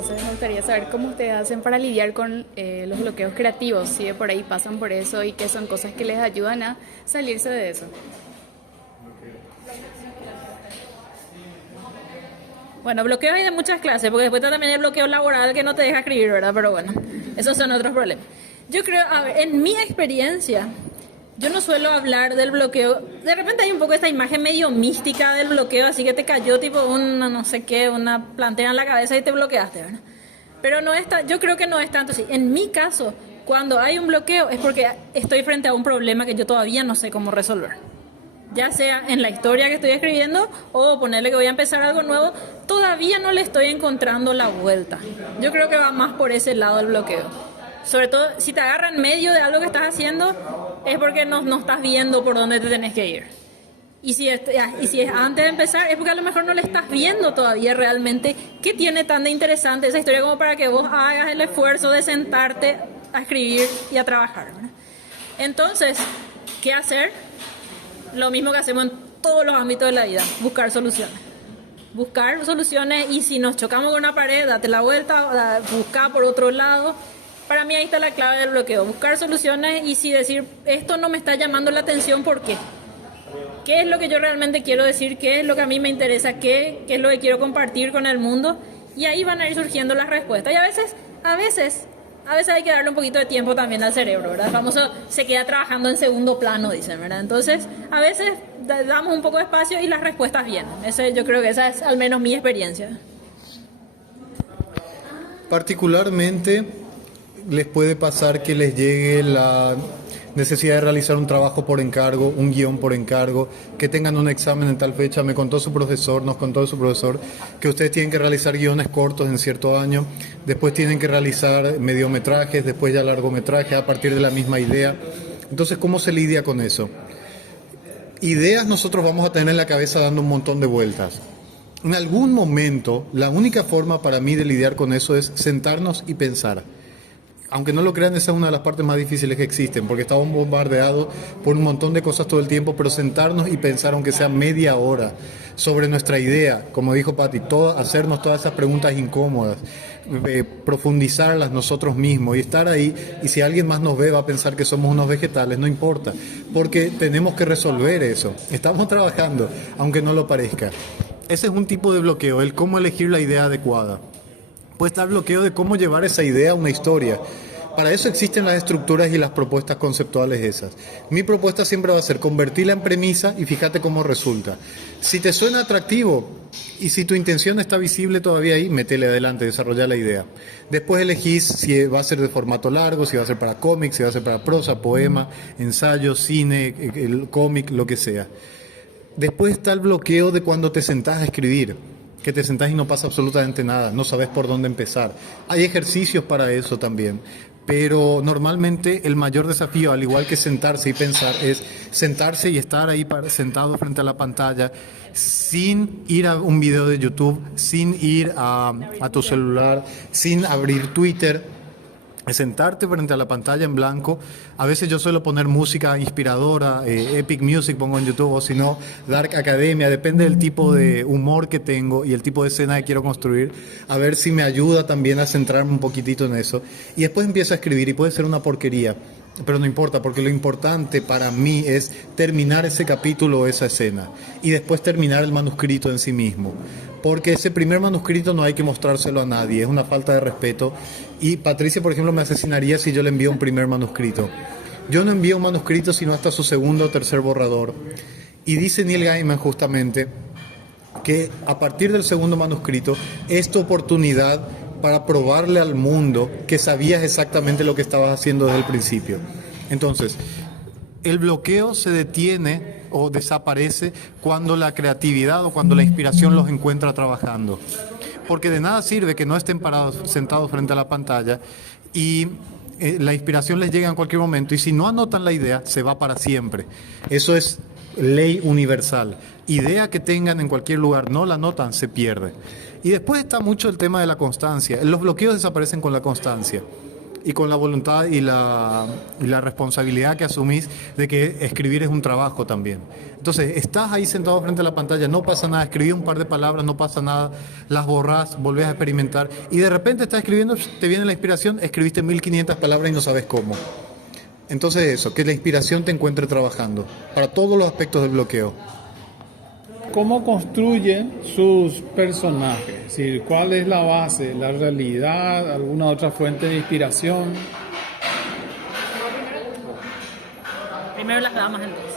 Entonces me gustaría saber cómo ustedes hacen para lidiar con los bloqueos creativos, si de por ahí pasan por eso y qué son cosas que les ayudan a salirse de eso. Bueno, bloqueo hay de muchas clases, porque después está también el bloqueo laboral que no te deja escribir, ¿verdad? Pero bueno, esos son otros problemas. Yo creo, a ver, en mi experiencia, yo no suelo hablar del bloqueo. De repente hay un poco esta imagen medio mística del bloqueo, así que te cayó tipo una no sé qué, una plantera en la cabeza y te bloqueaste, ¿verdad? Pero no está, yo creo que no es tanto así. En mi caso, cuando hay un bloqueo es porque estoy frente a un problema que yo todavía no sé cómo resolver. Ya sea en la historia que estoy escribiendo o ponerle que voy a empezar algo nuevo, todavía no le estoy encontrando la vuelta. Yo creo que va más por ese lado el bloqueo. Sobre todo, si te agarra en medio de algo que estás haciendo, es porque no estás viendo por dónde te tenés que ir. Y si es antes de empezar, es porque a lo mejor no le estás viendo todavía realmente qué tiene tan de interesante esa historia como para que vos hagas el esfuerzo de sentarte a escribir y a trabajar, ¿verdad? Entonces, ¿qué hacer? Lo mismo que hacemos en todos los ámbitos de la vida, buscar soluciones. Buscar soluciones y si nos chocamos con una pared, date la vuelta, buscar por otro lado. Para mí ahí está la clave del bloqueo, buscar soluciones y si decir, esto no me está llamando la atención, ¿por qué? ¿Qué es lo que yo realmente quiero decir? ¿Qué es lo que a mí me interesa? ¿Qué es lo que quiero compartir con el mundo? Y ahí van a ir surgiendo las respuestas. Y a veces hay que darle un poquito de tiempo también al cerebro, ¿verdad? El famoso se queda trabajando en segundo plano, dicen, ¿verdad? Entonces, a veces damos un poco de espacio y las respuestas vienen. Yo creo que esa es al menos mi experiencia. Particularmente les puede pasar que les llegue la necesidad de realizar un trabajo por encargo, un guión por encargo, que tengan un examen en tal fecha. Nos contó su profesor, que ustedes tienen que realizar guiones cortos en cierto año, después tienen que realizar mediometrajes, después ya largometrajes a partir de la misma idea. Entonces, ¿cómo se lidia con eso? Ideas nosotros vamos a tener en la cabeza dando un montón de vueltas. En algún momento, la única forma para mí de lidiar con eso es sentarnos y pensar. Aunque no lo crean, esa es una de las partes más difíciles que existen, porque estamos bombardeados por un montón de cosas todo el tiempo, pero sentarnos y pensar, aunque sea media hora, sobre nuestra idea, como dijo Patti, hacernos todas esas preguntas incómodas, profundizarlas nosotros mismos y estar ahí, y si alguien más nos ve va a pensar que somos unos vegetales, no importa, porque tenemos que resolver eso. Estamos trabajando, aunque no lo parezca. Ese es un tipo de bloqueo, el cómo elegir la idea adecuada. Puede estar bloqueo de cómo llevar esa idea a una historia. Para eso existen las estructuras y las propuestas conceptuales esas. Mi propuesta siempre va a ser convertirla en premisa y fíjate cómo resulta. Si te suena atractivo y si tu intención está visible todavía ahí, métele adelante, desarrolla la idea. Después elegís si va a ser de formato largo, si va a ser para cómic, si va a ser para prosa, poema, ensayo, cine, el cómic, lo que sea. Después está el bloqueo de cuando te sentás a escribir, que te sentás y no pasa absolutamente nada, no sabes por dónde empezar. Hay ejercicios para eso también, pero normalmente el mayor desafío, al igual que sentarse y pensar, es sentarse y estar ahí sentado frente a la pantalla, sin ir a un video de YouTube, sin ir a tu celular, sin abrir Twitter. Sentarte frente a la pantalla en blanco. A veces yo suelo poner música inspiradora, Epic Music pongo en YouTube, o si no, Dark Academia, depende del tipo de humor que tengo y el tipo de escena que quiero construir, a ver si me ayuda también a centrarme un poquitito en eso. Y después empiezo a escribir y puede ser una porquería, pero no importa, porque lo importante para mí es terminar ese capítulo o esa escena y después terminar el manuscrito en sí mismo, porque ese primer manuscrito no hay que mostrárselo a nadie, es una falta de respeto. Y Patricia, por ejemplo, me asesinaría si yo le envío un primer manuscrito. Yo no envío un manuscrito sino hasta su segundo o tercer borrador. Y dice Neil Gaiman justamente que a partir del segundo manuscrito es tu oportunidad para probarle al mundo que sabías exactamente lo que estabas haciendo desde el principio. Entonces, el bloqueo se detiene o desaparece cuando la creatividad o cuando la inspiración los encuentra trabajando. Porque de nada sirve que no estén parados, sentados frente a la pantalla y la inspiración les llega en cualquier momento, y si no anotan la idea, se va para siempre. Eso es ley universal. Idea que tengan en cualquier lugar, no la anotan, se pierde. Y después está mucho el tema de la constancia. Los bloqueos desaparecen con la constancia. y con la voluntad y la responsabilidad que asumís de que escribir es un trabajo también. Entonces, estás ahí sentado frente a la pantalla, no pasa nada, escribí un par de palabras, no pasa nada, las borrás, volvés a experimentar y de repente estás escribiendo, te viene la inspiración, escribiste 1500 palabras y no sabes cómo. Entonces eso, que la inspiración te encuentre trabajando para todos los aspectos del bloqueo. ¿Cómo construyen sus personajes? Es decir, ¿cuál es la base? ¿La realidad? ¿Alguna otra fuente de inspiración? Primero las damas, entonces.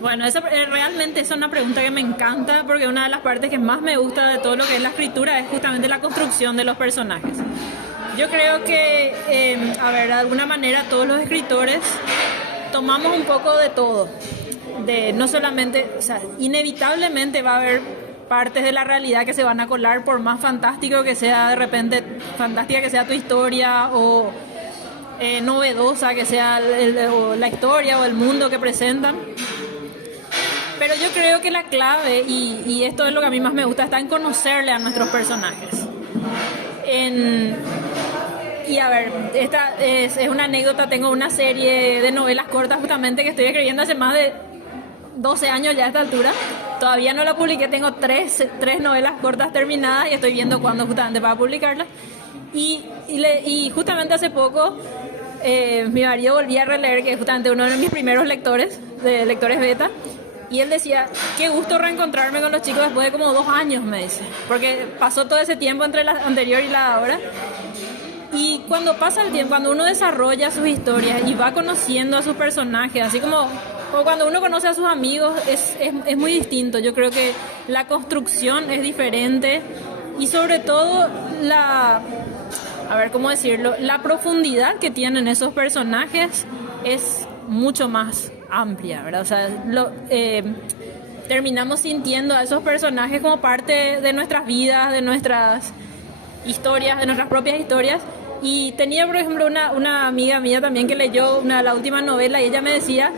Bueno, realmente es una pregunta que me encanta porque una de las partes que más me gusta de todo lo que es la escritura es justamente la construcción de los personajes. Yo creo que, de alguna manera todos los escritores tomamos un poco de todo. No solamente, o sea, inevitablemente va a haber partes de la realidad que se van a colar por más fantástico que sea, de repente, fantástica que sea tu historia o novedosa que sea o la historia o el mundo que presentan. Pero yo creo que la clave, y esto es lo que a mí más me gusta, está en conocerle a nuestros personajes. Y a ver, esta es una anécdota, tengo una serie de novelas cortas justamente que estoy escribiendo hace más de 12 años ya a esta altura. Todavía no la publiqué, tengo tres novelas cortas terminadas y estoy viendo cuándo justamente para publicarlas. Y justamente hace poco mi marido volví a releer, que es justamente uno de mis primeros lectores beta, y él decía, qué gusto reencontrarme con los chicos después de como 2 años, me dice, porque pasó todo ese tiempo entre la anterior y la ahora. Y cuando pasa el tiempo, cuando uno desarrolla sus historias y va conociendo a sus personajes, así como cuando uno conoce a sus amigos, es muy distinto. Yo creo que la construcción es diferente y sobre todo la profundidad que tienen esos personajes es mucho más amplia, ¿verdad? O sea, terminamos sintiendo a esos personajes como parte de nuestras vidas, de nuestras historias, de nuestras propias historias. Y tenía, por ejemplo, una amiga mía también que leyó la última novela y ella me decía,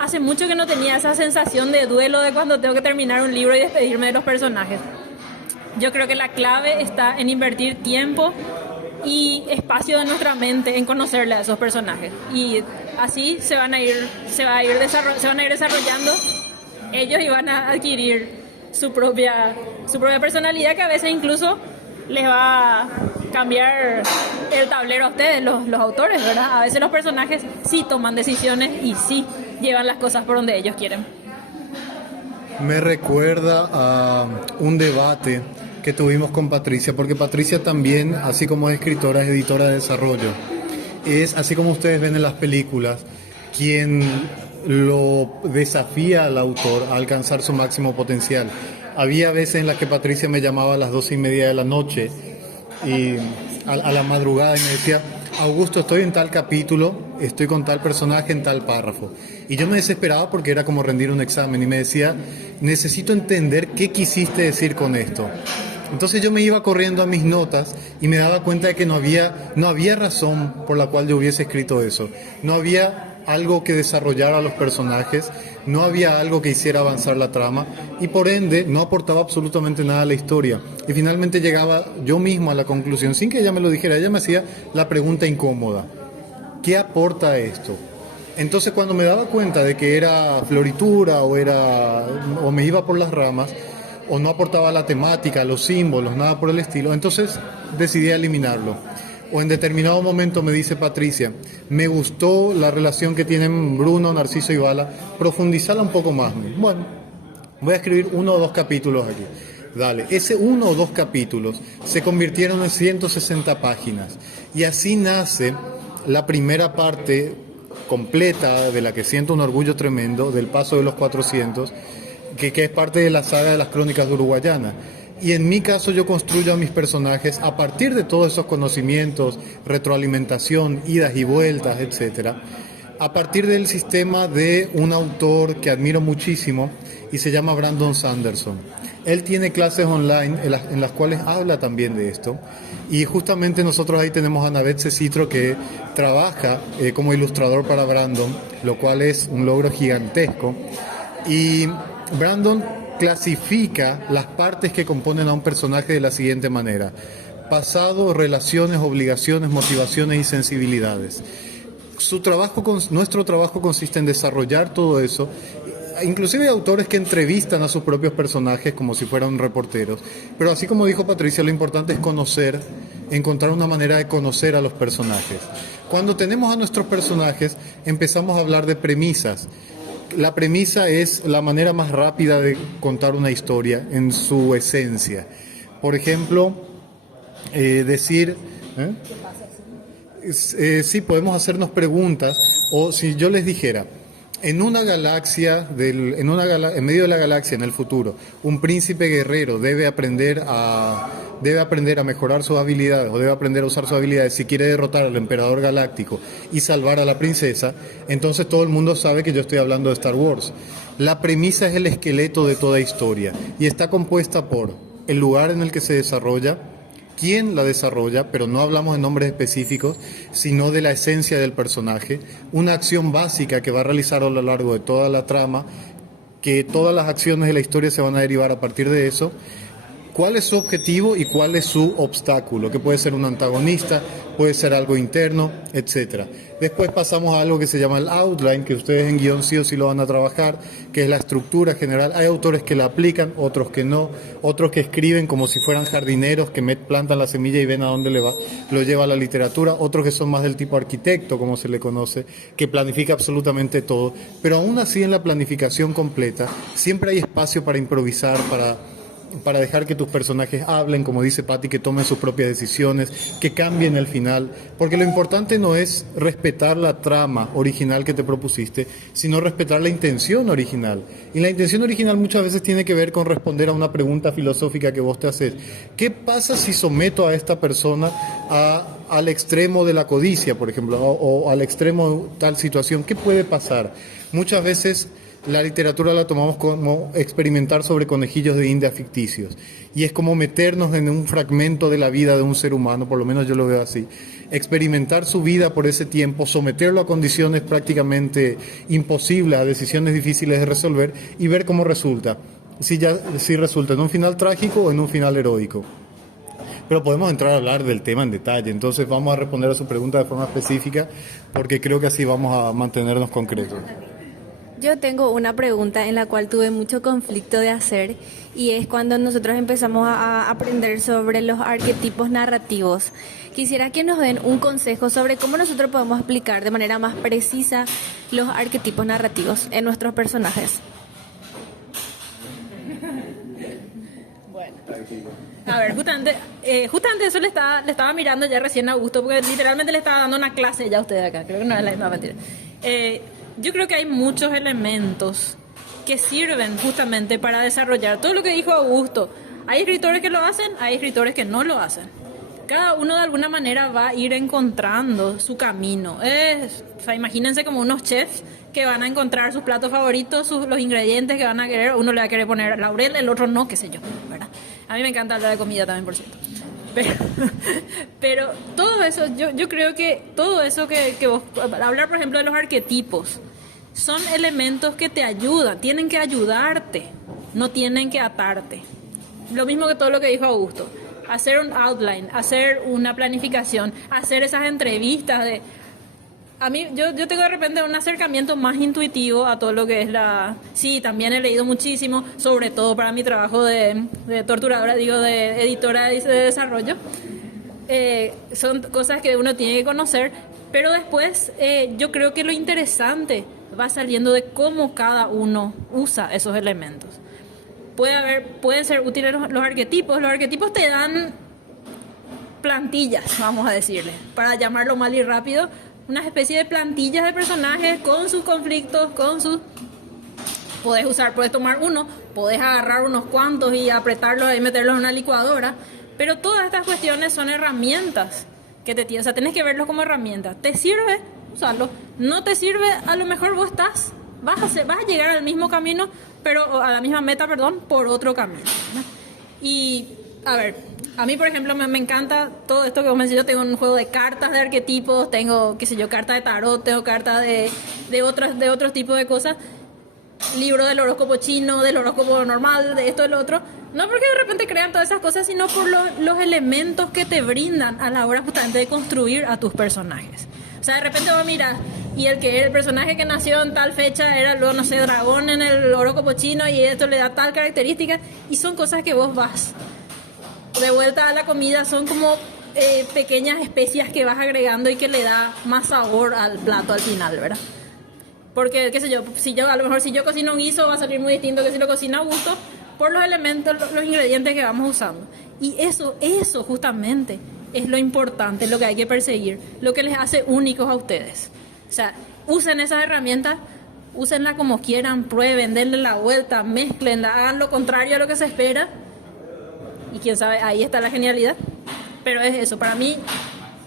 hace mucho que no tenía esa sensación de duelo de cuando tengo que terminar un libro y despedirme de los personajes. Yo creo que la clave está en invertir tiempo y espacio de nuestra mente en conocerle a esos personajes. Y así se van a ir desarrollando ellos y van a adquirir su propia personalidad, que a veces incluso les va a cambiar el tablero a ustedes, los autores, ¿verdad? A veces los personajes sí toman decisiones y sí llevan las cosas por donde ellos quieren. Me recuerda a un debate que tuvimos con Patricia, porque Patricia también, así como es escritora, es editora de desarrollo. Es, así como ustedes ven en las películas, quien lo desafía al autor a alcanzar su máximo potencial. Había veces en las que Patricia me llamaba a las 12:30 de la noche y a la madrugada y me decía, Augusto, estoy en tal capítulo, estoy con tal personaje en tal párrafo. Y yo me desesperaba porque era como rendir un examen y me decía, necesito entender qué quisiste decir con esto. Entonces yo me iba corriendo a mis notas y me daba cuenta de que no había razón por la cual yo hubiese escrito eso. No había algo que desarrollara a los personajes, no había algo que hiciera avanzar la trama y por ende no aportaba absolutamente nada a la historia. Y finalmente llegaba yo mismo a la conclusión, sin que ella me lo dijera, ella me hacía la pregunta incómoda: ¿qué aporta esto? Entonces cuando me daba cuenta de que era floritura o me iba por las ramas, o no aportaba la temática, los símbolos, nada por el estilo, entonces decidí eliminarlo. O en determinado momento me dice Patricia, me gustó la relación que tienen Bruno, Narciso y Bala, profundizarla un poco más. Bueno, voy a escribir 1 o 2 capítulos aquí. Dale, ese 1 o 2 capítulos se convirtieron en 160 páginas. Y así nace la primera parte completa, de la que siento un orgullo tremendo, del Paso de los 400, que es parte de la saga de las Crónicas de Uruguayana. Y en mi caso yo construyo a mis personajes a partir de todos esos conocimientos, retroalimentación, idas y vueltas, etcétera, a partir del sistema de un autor que admiro muchísimo y se llama Brandon Sanderson. Él tiene clases online en las cuales habla también de esto, y justamente nosotros ahí tenemos a Navet Cecitro, que trabaja como ilustrador para Brandon, lo cual es un logro gigantesco. Y Brandon clasifica las partes que componen a un personaje de la siguiente manera: pasado, relaciones, obligaciones, motivaciones y sensibilidades. Nuestro trabajo consiste en desarrollar todo eso. Inclusive hay autores que entrevistan a sus propios personajes como si fueran reporteros. Pero así como dijo Patricia, lo importante es conocer, encontrar una manera de conocer a los personajes. Cuando tenemos a nuestros personajes, empezamos a hablar de premisas. La premisa es la manera más rápida de contar una historia en su esencia. Por ejemplo, decir... sí, podemos hacernos preguntas, o si yo les dijera, en una galaxia, en medio de la galaxia, en el futuro, un príncipe guerrero debe aprender a mejorar sus habilidades, o debe aprender a usar sus habilidades si quiere derrotar al emperador galáctico y salvar a la princesa. Entonces todo el mundo sabe que yo estoy hablando de Star Wars. La premisa es el esqueleto de toda historia y está compuesta por el lugar en el que se desarrolla, quién la desarrolla, pero no hablamos de nombres específicos, sino de la esencia del personaje, una acción básica que va a realizar a lo largo de toda la trama, que todas las acciones de la historia se van a derivar a partir de eso, cuál es su objetivo y cuál es su obstáculo, que puede ser un antagonista, puede ser algo interno, etc. Después pasamos a algo que se llama el outline, que ustedes en guión sí o sí lo van a trabajar, que es la estructura general. Hay autores que la aplican, otros que no, otros que escriben como si fueran jardineros, que plantan la semilla y ven a dónde lo lleva la literatura, otros que son más del tipo arquitecto, como se le conoce, que planifica absolutamente todo. Pero aún así en la planificación completa siempre hay espacio para improvisar, para dejar que tus personajes hablen, como dice Patti, que tomen sus propias decisiones, que cambien el final, porque lo importante no es respetar la trama original que te propusiste, sino respetar la intención original. Y la intención original muchas veces tiene que ver con responder a una pregunta filosófica que vos te haces. ¿Qué pasa si someto a esta persona al extremo de la codicia, por ejemplo, o al extremo de tal situación? ¿Qué puede pasar? Muchas veces la literatura la tomamos como experimentar sobre conejillos de India ficticios. Y es como meternos en un fragmento de la vida de un ser humano, por lo menos yo lo veo así. Experimentar su vida por ese tiempo, someterlo a condiciones prácticamente imposibles, a decisiones difíciles de resolver y ver cómo resulta. Si resulta en un final trágico o en un final heroico. Pero podemos entrar a hablar del tema en detalle. Entonces vamos a responder a su pregunta de forma específica porque creo que así vamos a mantenernos concretos. Yo tengo una pregunta en la cual tuve mucho conflicto de hacer y es cuando nosotros empezamos a aprender sobre los arquetipos narrativos. Quisiera que nos den un consejo sobre cómo nosotros podemos aplicar de manera más precisa los arquetipos narrativos en nuestros personajes. Bueno, a ver, justamente eso le estaba mirando ya recién a Augusto, porque literalmente le estaba dando una clase ya a ustedes acá. Creo que no es la misma mentira. Yo creo que hay muchos elementos que sirven justamente para desarrollar todo lo que dijo Augusto. Hay escritores que lo hacen, hay escritores que no lo hacen. Cada uno de alguna manera va a ir encontrando su camino. O sea, imagínense como unos chefs que van a encontrar sus platos favoritos, los ingredientes que van a querer. Uno le va a querer poner laurel, el otro no, qué sé yo, ¿verdad? A mí me encanta hablar de comida también, por cierto. Pero todo eso, yo creo que todo eso que vos, hablar por ejemplo de los arquetipos, son elementos que te ayudan, tienen que ayudarte, no tienen que atarte. Lo mismo que todo lo que dijo Augusto, hacer un outline, hacer una planificación, hacer esas entrevistas de... A mí, yo tengo de repente un acercamiento más intuitivo a todo lo que es Sí, también he leído muchísimo, sobre todo para mi trabajo de torturadora, de editora de desarrollo. Son cosas que uno tiene que conocer, pero después yo creo que lo interesante va saliendo de cómo cada uno usa esos elementos. Pueden ser útiles los arquetipos. Los arquetipos te dan plantillas, vamos a decirle, para llamarlo mal y rápido, una especie de plantillas de personajes con sus conflictos, puedes tomar uno, puedes agarrar unos cuantos y apretarlos y meterlos en una licuadora, pero todas estas cuestiones son herramientas que te tienen, o sea, tienes que verlos como herramientas. ¿Te sirve? Usarlo. ¿No te sirve? A lo mejor vos vas a llegar al mismo camino, a la misma meta, por otro camino, ¿no? Y, a ver, a mí, por ejemplo, me encanta todo esto que vos mencionaste. Yo tengo un juego de cartas de arquetipos, tengo, cartas de tarot, tengo cartas de otros tipos de cosas. Libro del horóscopo chino, del horóscopo normal, de esto, del otro. No porque de repente crean todas esas cosas, sino por los elementos que te brindan a la hora justamente de construir a tus personajes. O sea, de repente vos mirás, y el personaje que nació en tal fecha era luego, no sé, dragón en el horóscopo chino, y esto le da tal característica, y son cosas que vos vas de vuelta a la comida, son como pequeñas especias que vas agregando y que le da más sabor al plato al final, ¿verdad? Porque, qué sé yo, a lo mejor si yo cocino un guiso va a salir muy distinto que si lo cocino a gusto, por los elementos, los ingredientes que vamos usando. Y eso justamente es lo importante, lo que hay que perseguir, lo que les hace únicos a ustedes. O sea, usen esas herramientas, úsenlas como quieran, prueben, denle la vuelta, mezclenla, hagan lo contrario a lo que se espera. Y quién sabe, ahí está la genialidad. Pero es eso, para mí,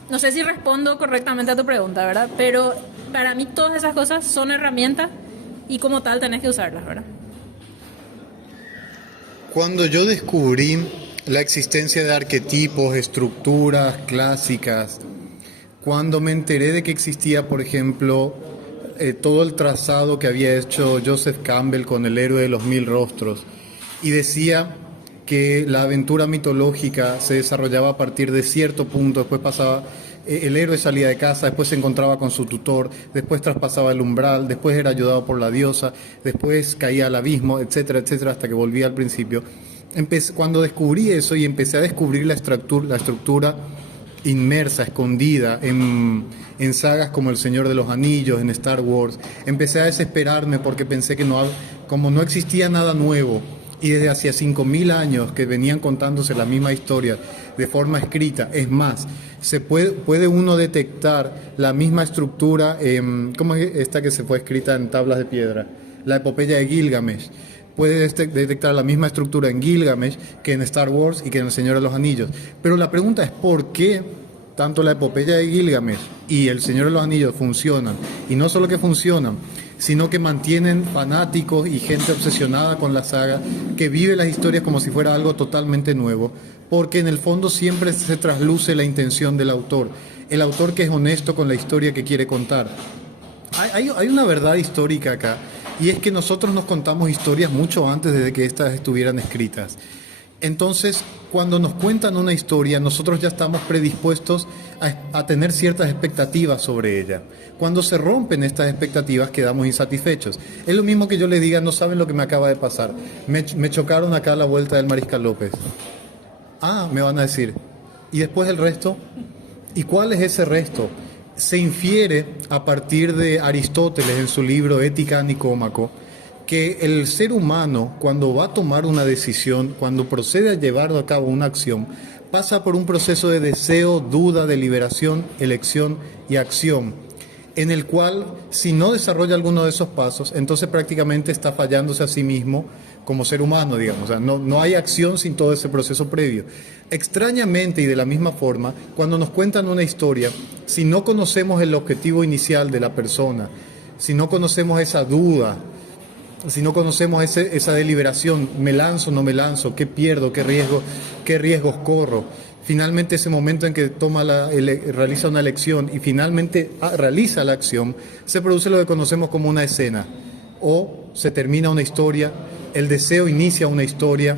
no sé si respondo correctamente a tu pregunta, ¿verdad? Pero para mí todas esas cosas son herramientas y como tal tenés que usarlas, ¿verdad? Cuando yo descubrí la existencia de arquetipos, estructuras clásicas, cuando me enteré de que existía, por ejemplo, todo el trazado que había hecho Joseph Campbell con El héroe de los 1000 rostros, y decía que la aventura mitológica se desarrollaba a partir de cierto punto, después pasaba, el héroe salía de casa, después se encontraba con su tutor, después traspasaba el umbral, después era ayudado por la diosa, después caía al abismo, etcétera, etcétera, hasta que volvía al principio. Cuando descubrí eso y empecé a descubrir la estructura inmersa, escondida en sagas como El Señor de los Anillos, en Star Wars, empecé a desesperarme porque pensé que como no existía nada nuevo, y desde hacía 5000 años que venían contándose la misma historia de forma escrita, es más, puede uno detectar la misma estructura, ¿cómo es esta que se fue escrita en tablas de piedra? La epopeya de Gilgamesh. Puede detectar la misma estructura en Gilgamesh que en Star Wars y que en El Señor de los Anillos. Pero la pregunta es ¿por qué tanto la epopeya de Gilgamesh y El Señor de los Anillos funcionan? Y no solo que funcionan, sino que mantienen fanáticos y gente obsesionada con la saga, que vive las historias como si fuera algo totalmente nuevo, porque en el fondo siempre se trasluce la intención del autor, el autor que es honesto con la historia que quiere contar. Hay una verdad histórica acá, y es que nosotros nos contamos historias mucho antes de que estas estuvieran escritas. Entonces, cuando nos cuentan una historia, nosotros ya estamos predispuestos a tener ciertas expectativas sobre ella. Cuando se rompen estas expectativas, quedamos insatisfechos. Es lo mismo que yo le diga, no saben lo que me acaba de pasar. Me chocaron acá a la vuelta del Mariscal López. Ah, me van a decir. ¿Y después el resto? ¿Y cuál es ese resto? Se infiere a partir de Aristóteles en su libro Ética Nicómaco, que el ser humano, cuando va a tomar una decisión, cuando procede a llevar a cabo una acción, pasa por un proceso de deseo, duda, deliberación, elección y acción, en el cual, si no desarrolla alguno de esos pasos, entonces prácticamente está fallándose a sí mismo como ser humano, digamos. O sea, no hay acción sin todo ese proceso previo. Extrañamente y de la misma forma, cuando nos cuentan una historia, si no conocemos el objetivo inicial de la persona, si no conocemos esa duda, si no conocemos esa deliberación, me lanzo, no me lanzo, qué pierdo, qué riesgos corro, finalmente ese momento en que realiza una elección y finalmente realiza la acción, se produce lo que conocemos como una escena, o se termina una historia, el deseo inicia una historia.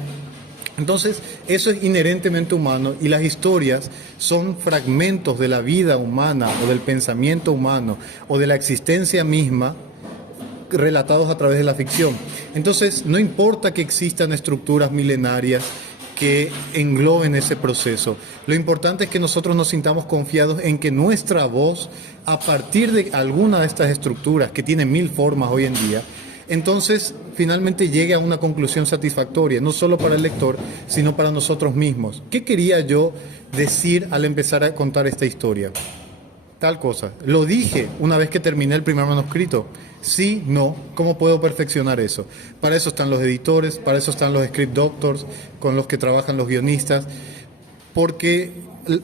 Entonces, eso es inherentemente humano, y las historias son fragmentos de la vida humana o del pensamiento humano o de la existencia misma, relatados a través de la ficción. Entonces, no importa que existan estructuras milenarias que engloben ese proceso, lo importante es que nosotros nos sintamos confiados en que nuestra voz, a partir de alguna de estas estructuras que tienen 1000 formas hoy en día, entonces finalmente llegue a una conclusión satisfactoria, no solo para el lector, sino para nosotros mismos. ¿Qué quería yo decir al empezar a contar esta historia? Tal cosa. Lo dije una vez que terminé el primer manuscrito. Sí, no. ¿Cómo puedo perfeccionar eso? Para eso están los editores, para eso están los script doctors, con los que trabajan los guionistas, porque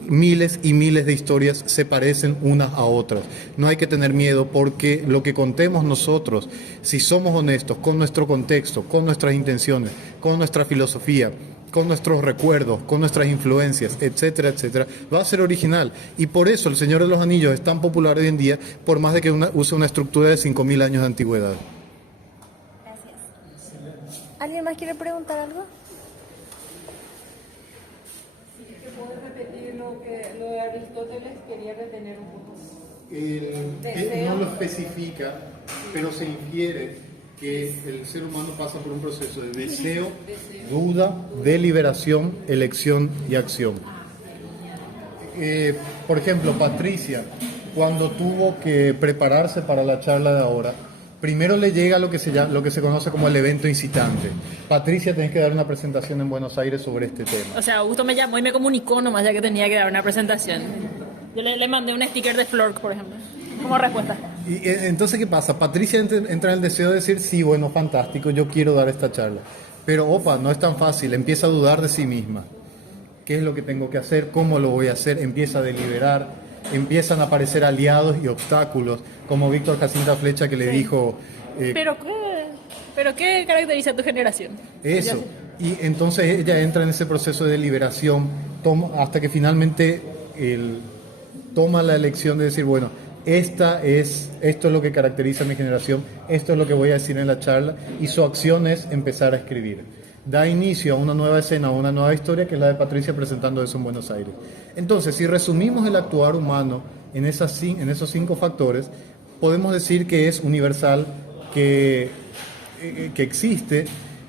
miles y miles de historias se parecen unas a otras. No hay que tener miedo, porque lo que contemos nosotros, si somos honestos con nuestro contexto, con nuestras intenciones, con nuestra filosofía, con nuestros recuerdos, con nuestras influencias, etcétera, etcétera, va a ser original. Y por eso El Señor de los Anillos es tan popular hoy en día, por más de que use una estructura de 5000 años de antigüedad. Gracias. ¿Alguien más quiere preguntar algo? ¿Puedes repetir lo de Aristóteles? Quería retener un poco. No lo especifica, pero se infiere que el ser humano pasa por un proceso de deseo, duda, deliberación, elección y acción. Por ejemplo, Patricia, cuando tuvo que prepararse para la charla de ahora, primero le llega lo que se conoce como el evento incitante. Patricia, tenés que dar una presentación en Buenos Aires sobre este tema. O sea, Augusto me llamó y me comunicó nomás ya que tenía que dar una presentación. Yo le mandé un sticker de Flork, por ejemplo, como respuesta. Y entonces, ¿qué pasa? Patricia entra en el deseo de decir, sí, bueno, fantástico, yo quiero dar esta charla. Pero, opa, no es tan fácil, empieza a dudar de sí misma. ¿Qué es lo que tengo que hacer? ¿Cómo lo voy a hacer? Empieza a deliberar, empiezan a aparecer aliados y obstáculos, como Víctor Jacinta Flecha que le dijo... ¿Pero qué caracteriza a tu generación? Eso. Y entonces ella entra en ese proceso de deliberación hasta que finalmente toma la elección de decir, bueno, esto es lo que caracteriza a mi generación, esto es lo que voy a decir en la charla, y su acción es empezar a escribir. Da inicio a una nueva escena, a una nueva historia, que es la de Patricia presentando eso en Buenos Aires. Entonces, si resumimos el actuar humano en esos 5 factores, podemos decir que es universal, que existe,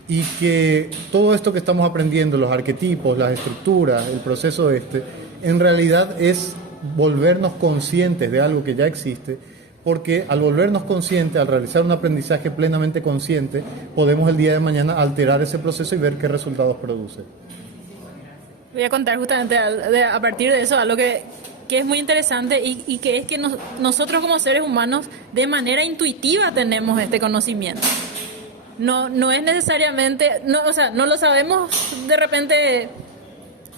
y que todo esto que estamos aprendiendo, los arquetipos, las estructuras, el proceso en realidad es volvernos conscientes de algo que ya existe, porque al volvernos conscientes, al realizar un aprendizaje plenamente consciente, podemos el día de mañana alterar ese proceso y ver qué resultados produce. Voy a contar justamente a partir de eso algo que es muy interesante y que es que nosotros como seres humanos de manera intuitiva tenemos este conocimiento. No es necesariamente, no lo sabemos de repente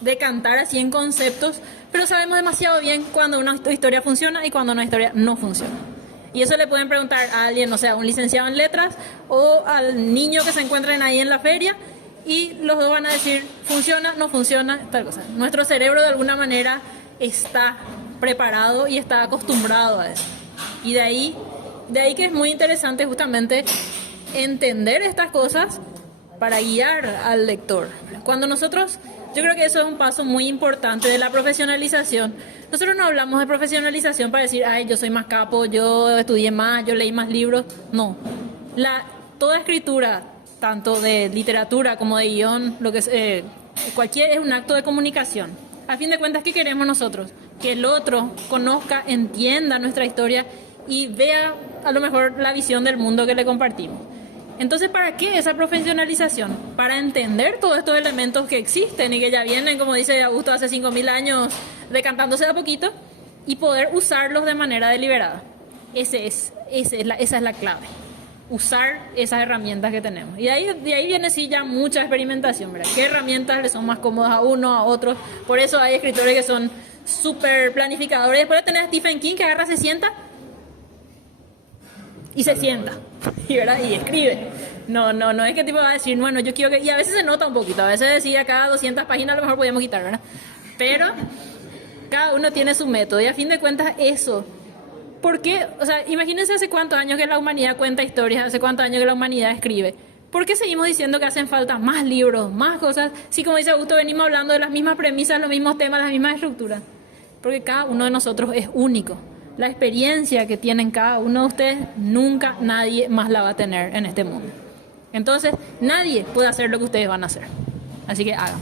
decantar así en conceptos, pero sabemos demasiado bien cuando una historia funciona y cuando una historia no funciona. Y eso le pueden preguntar a alguien, o sea, un licenciado en letras o al niño que se encuentren ahí en la feria, y los dos van a decir, funciona, no funciona, tal cosa. Nuestro cerebro de alguna manera está preparado y está acostumbrado a eso. Y de ahí que es muy interesante justamente entender estas cosas para guiar al lector. Yo creo que eso es un paso muy importante de la profesionalización. Nosotros no hablamos de profesionalización para decir, ay, yo soy más capo, yo estudié más, yo leí más libros. No. Toda escritura, tanto de literatura como de guión, es un acto de comunicación. A fin de cuentas, ¿qué queremos nosotros? Que el otro conozca, entienda nuestra historia y vea a lo mejor la visión del mundo que le compartimos. Entonces, ¿para qué esa profesionalización? Para entender todos estos elementos que existen y que ya vienen, como dice Augusto, hace 5.000 años decantándose de a poquito, y poder usarlos de manera deliberada. Esa es la clave. Usar esas herramientas que tenemos. Y de ahí viene sí ya mucha experimentación, ¿verdad? ¿Qué herramientas le son más cómodas a uno, a otros? Por eso hay escritores que son súper planificadores. Después de tener a Stephen King que agarra, se sienta y se sienta, ¿verdad? Y escribe. No es que tipo va a decir, bueno, yo quiero que... Y a veces se nota un poquito, a veces decía cada 200 páginas a lo mejor podíamos quitar, ¿verdad? Pero cada uno tiene su método y a fin de cuentas eso. ¿Por qué? O sea, imagínense hace cuántos años que la humanidad cuenta historias, hace cuántos años que la humanidad escribe. ¿Por qué seguimos diciendo que hacen falta más libros, más cosas? Si como dice Augusto, venimos hablando de las mismas premisas, los mismos temas, las mismas estructuras. Porque cada uno de nosotros es único. La experiencia que tienen cada uno de ustedes, nunca nadie más la va a tener en este mundo. Entonces, nadie puede hacer lo que ustedes van a hacer. Así que hagan.